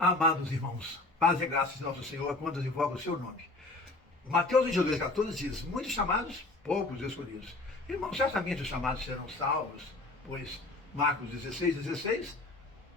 Amados irmãos, paz e graça de nosso Senhor, quando invoca o seu nome. Mateus 22,14 diz, muitos chamados, poucos escolhidos. Irmãos, certamente os chamados serão salvos, pois Marcos 16,16,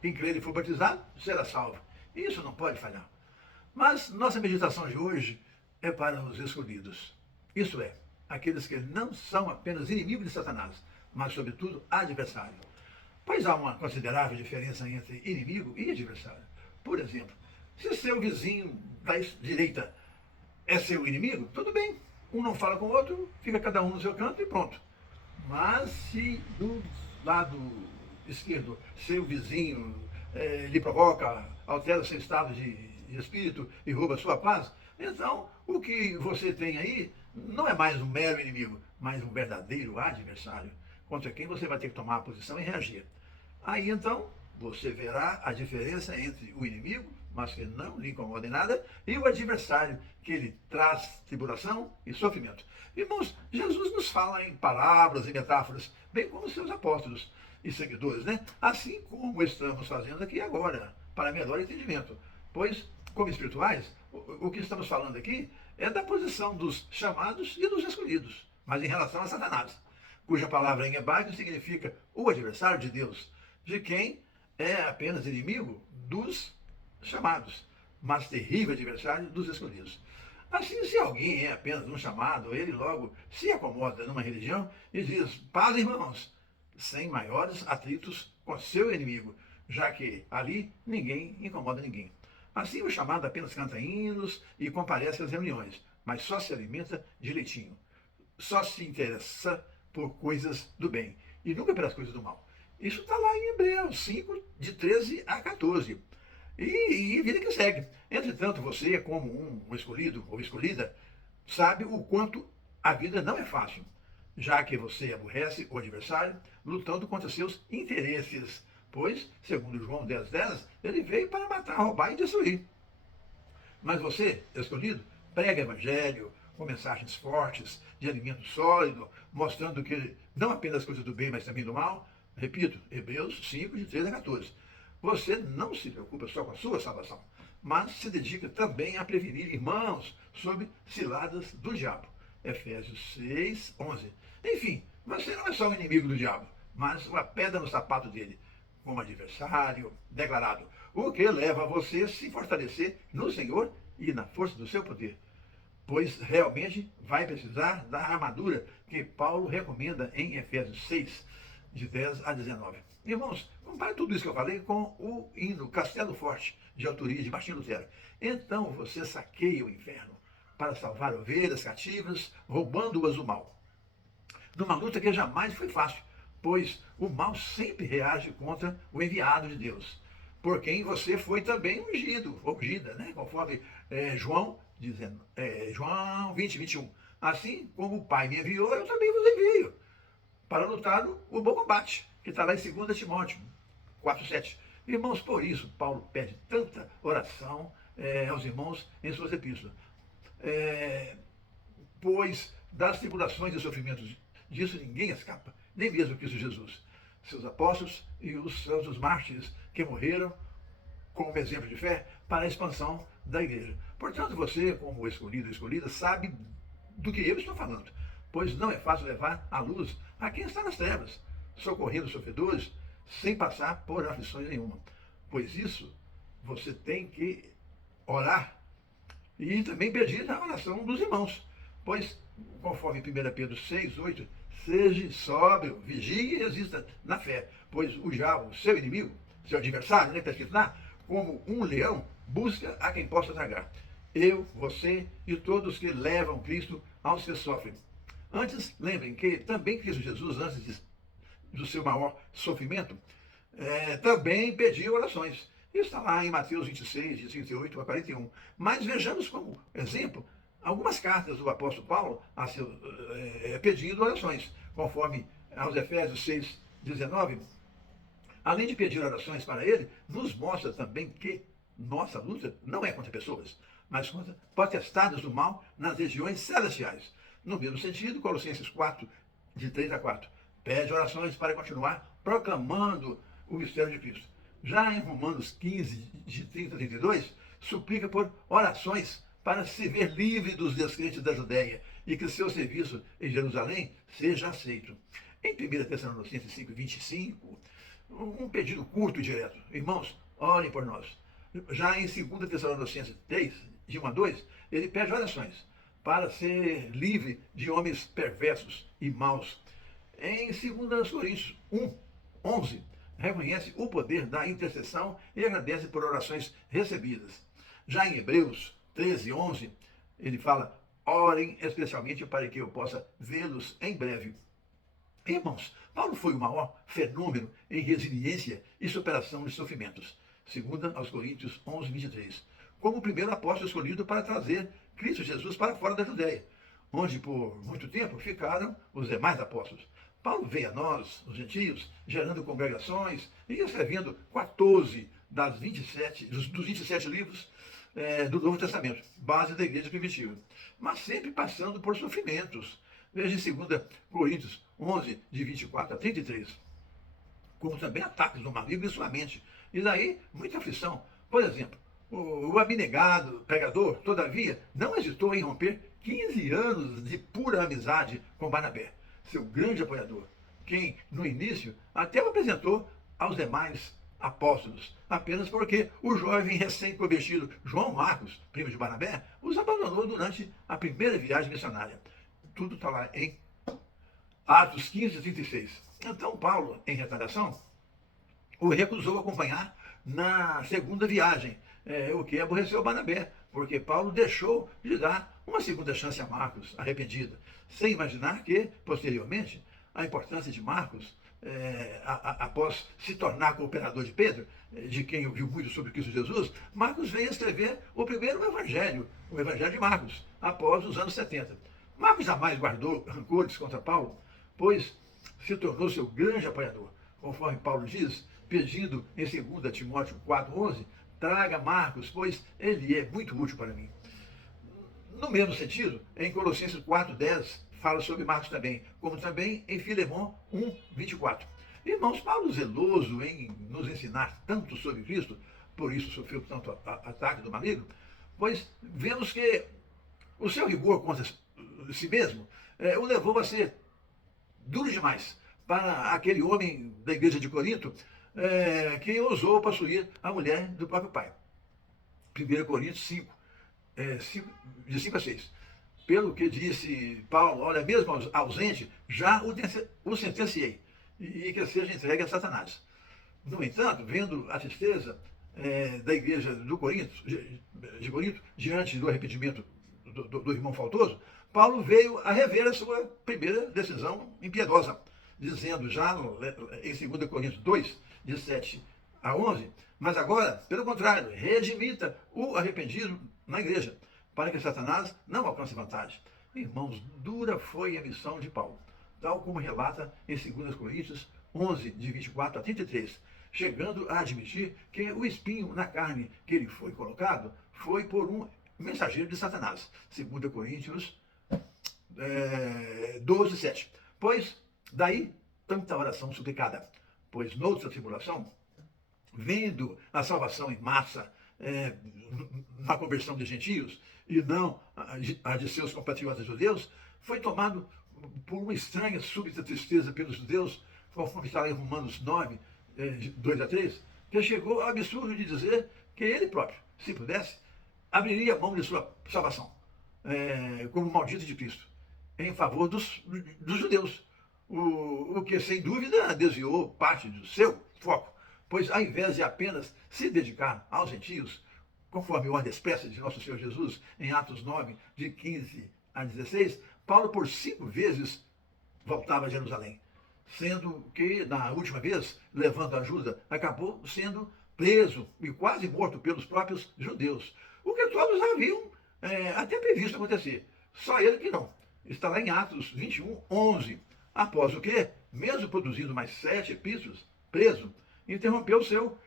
quem crer e for batizado, será salvo. E isso não pode falhar. Mas nossa meditação de hoje é para os escolhidos. Isso é, aqueles que não são apenas inimigos de Satanás, mas, sobretudo, adversário. Pois há uma considerável diferença entre inimigo e adversário. Por exemplo, se seu vizinho da direita é seu inimigo, tudo bem. Um não fala com o outro, fica cada um no seu canto e pronto. Mas se do lado esquerdo seu vizinho lhe provoca, altera seu estado de espírito e rouba sua paz, então o que você tem aí não é mais um mero inimigo, mas um verdadeiro adversário, contra quem você vai ter que tomar a posição e reagir. Aí então você verá a diferença entre o inimigo, mas que não lhe incomoda em nada, e o adversário, que lhe traz tribulação e sofrimento. Irmãos, Jesus nos fala em palavras e metáforas, bem como seus apóstolos e seguidores, né? Assim como estamos fazendo aqui agora, para melhor entendimento. Pois, como espirituais, o que estamos falando aqui é da posição dos chamados e dos escolhidos, mas em relação a Satanás, cuja palavra em hebraico significa o adversário de Deus, de quem é apenas inimigo dos chamados, mas terrível adversário dos escolhidos. Assim, se alguém é apenas um chamado, ele logo se acomoda numa religião e diz, paz, irmãos, sem maiores atritos com seu inimigo, já que ali ninguém incomoda ninguém. Assim, o chamado apenas canta hinos e comparece às reuniões, mas só se alimenta de leitinho. Só se interessa por coisas do bem e nunca pelas coisas do mal. Isso está lá em Hebreus 5, de 13 a 14. E vida que segue. Entretanto, você, como um escolhido ou escolhida, sabe o quanto a vida não é fácil, já que você aborrece o adversário lutando contra seus interesses. Pois, segundo João 10,10, ele veio para matar, roubar e destruir. Mas você, escolhido, prega evangelho com mensagens fortes, de alimento sólido, mostrando que não apenas coisas do bem, mas também do mal. Repito, Hebreus 5, de 13 a 14. Você não se preocupa só com a sua salvação, mas se dedica também a prevenir irmãos sobre ciladas do diabo. Efésios 6, 11. Enfim, você não é só o inimigo do diabo, mas uma pedra no sapato dele, como adversário declarado, o que leva você a se fortalecer no Senhor e na força do seu poder, pois realmente vai precisar da armadura que Paulo recomenda em Efésios 6, de 10 a 19. Irmãos, compare tudo isso que eu falei com o hino Castelo Forte, de autoria de Martinho Lutero. Então você saqueia o inferno para salvar ovelhas cativas, roubando-as do mal. Numa luta que jamais foi fácil, pois o mal sempre reage contra o enviado de Deus, por quem você foi também ungido, ungida, né? Conforme João 20, 21. Assim como o Pai me enviou, eu também vos envio, para lutar o bom combate, que está lá em 2 Timóteo 4,7. Irmãos, por isso, Paulo pede tanta oração aos irmãos em suas epístolas. Pois das tribulações e sofrimentos disso ninguém escapa, nem mesmo Cristo Jesus, seus apóstolos e os santos mártires que morreram como exemplo de fé para a expansão da igreja. Portanto, você, como escolhido ou escolhida, sabe do que eu estou falando, pois não é fácil levar a luz a quem está nas trevas, socorrendo os sofredores sem passar por aflições nenhuma. Pois isso, você tem que orar e também pedir a oração dos irmãos, pois, conforme 1 Pedro 6, 8, seja sóbrio, vigie e resista na fé, pois o diabo, seu inimigo, seu adversário, né, está escrito lá, como um leão, busca a quem possa tragar. Eu, você e todos que levam Cristo aos que sofrem. Antes, lembrem que também Cristo Jesus, antes do seu maior sofrimento, também pediu orações. Isso está lá em Mateus 26, de 38 a 41. Mas vejamos como exemplo algumas cartas do apóstolo Paulo pedindo orações, conforme aos Efésios 6, 19. Além de pedir orações para ele, nos mostra também que nossa luta não é contra pessoas, mas contra potestades do mal nas regiões celestiais. No mesmo sentido, Colossenses 4, de 3 a 4. Pede orações para continuar proclamando o mistério de Cristo. Já em Romanos 15, de 30 a 32, suplica por orações para se ver livre dos descrentes da Judéia e que seu serviço em Jerusalém seja aceito. Em 1 Tessalonicenses 5, 25, um pedido curto e direto. Irmãos, orem por nós. Já em 2 Tessalonicenses 3, de 1 a 2, ele pede orações para ser livre de homens perversos e maus. Em 2 Coríntios 1, 11, reconhece o poder da intercessão e agradece por orações recebidas. Já em Hebreus 13, 11, ele fala: orem especialmente para que eu possa vê-los em breve. Irmãos, Paulo foi o maior fenômeno em resiliência e superação de sofrimentos, segundo aos Coríntios 11, 23, como o primeiro apóstolo escolhido para trazer Cristo Jesus para fora da Judéia, onde por muito tempo ficaram os demais apóstolos. Paulo veio a nós, os gentios, gerando congregações e escrevendo 14 dos 27 livros do Novo Testamento, base da igreja primitiva, mas sempre passando por sofrimentos. Veja em 2 Coríntios 11, de 24 a 33, como também ataques do maligno em sua mente. E daí, muita aflição. Por exemplo, o abnegado pregador, todavia, não hesitou em romper 15 anos de pura amizade com Barnabé, seu grande apoiador, quem, no início, até o apresentou aos demais apóstolos, apenas porque o jovem recém-convertido João Marcos, primo de Barnabé, os abandonou durante a primeira viagem missionária. Tudo está lá em Atos 15, 36. Então Paulo, em retaliação, o recusou acompanhar na segunda viagem, o que aborreceu Barnabé, porque Paulo deixou de dar uma segunda chance a Marcos, arrependido, sem imaginar que, posteriormente, a importância de Marcos, após se tornar cooperador de Pedro, de quem ouviu muito sobre Cristo Jesus, Marcos veio escrever o primeiro evangelho, o Evangelho de Marcos, após os anos 70. Marcos jamais guardou rancores contra Paulo, pois se tornou seu grande apoiador, conforme Paulo diz, pedindo em 2 Timóteo 4,11, traga Marcos, pois ele é muito útil para mim. No mesmo sentido, em Colossenses 4,10, fala sobre Marcos também, como também em Filemão 1,24. Irmãos, Paulo, zeloso em nos ensinar tanto sobre Cristo, por isso sofreu tanto ataque do maligno, pois vemos que o seu rigor contra si mesmo o levou a ser duro demais para aquele homem da igreja de Corinto que ousou possuir a mulher do próprio pai. 1 Coríntios 5, de 5 a 6. Pelo que disse Paulo, olha, mesmo ausente, já o sentenciei, e que seja entregue a Satanás. No entanto, vendo a tristeza da igreja de Corinto, diante do arrependimento do irmão faltoso, Paulo veio a rever a sua primeira decisão impiedosa, dizendo já em 2 Coríntios 2, de 7 a 11, mas agora, pelo contrário, readmita o arrependido na igreja, para que Satanás não alcance vantagem. Irmãos, dura foi a missão de Paulo, tal como relata em 2 Coríntios 11, de 24 a 33, chegando a admitir que o espinho na carne que lhe foi colocado foi por um mensageiro de Satanás. 2 Coríntios 12, 7. Pois daí tanta oração suplicada, pois noutra tribulação, vendo a salvação em massa na conversão de gentios e não a de seus compatriotas judeus, foi tomado por uma estranha súbita tristeza pelos judeus, conforme está em Romanos 9, 2 a 3, que chegou ao absurdo de dizer que ele próprio, se pudesse, abriria a mão de sua salvação, como maldito de Cristo, em favor dos judeus, o que sem dúvida desviou parte do seu foco, pois ao invés de apenas se dedicar aos gentios, conforme ordem expressa de nosso Senhor Jesus, em Atos 9, de 15 a 16, Paulo por 5 vezes voltava a Jerusalém, sendo que, na última vez, levando ajuda, acabou sendo preso e quase morto pelos próprios judeus, o que todos haviam até previsto acontecer, só ele que não. Está lá em Atos 21, 11, após o que, mesmo produzindo mais 7 epístolas, preso, interrompeu o seu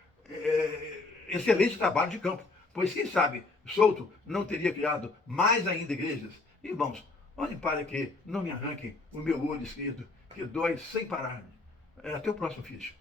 excelente trabalho de campo, pois quem sabe, solto, não teria criado mais ainda igrejas. Irmãos, olhem para que não me arranquem o meu olho esquerdo, que dói sem parar. Até o próximo vídeo.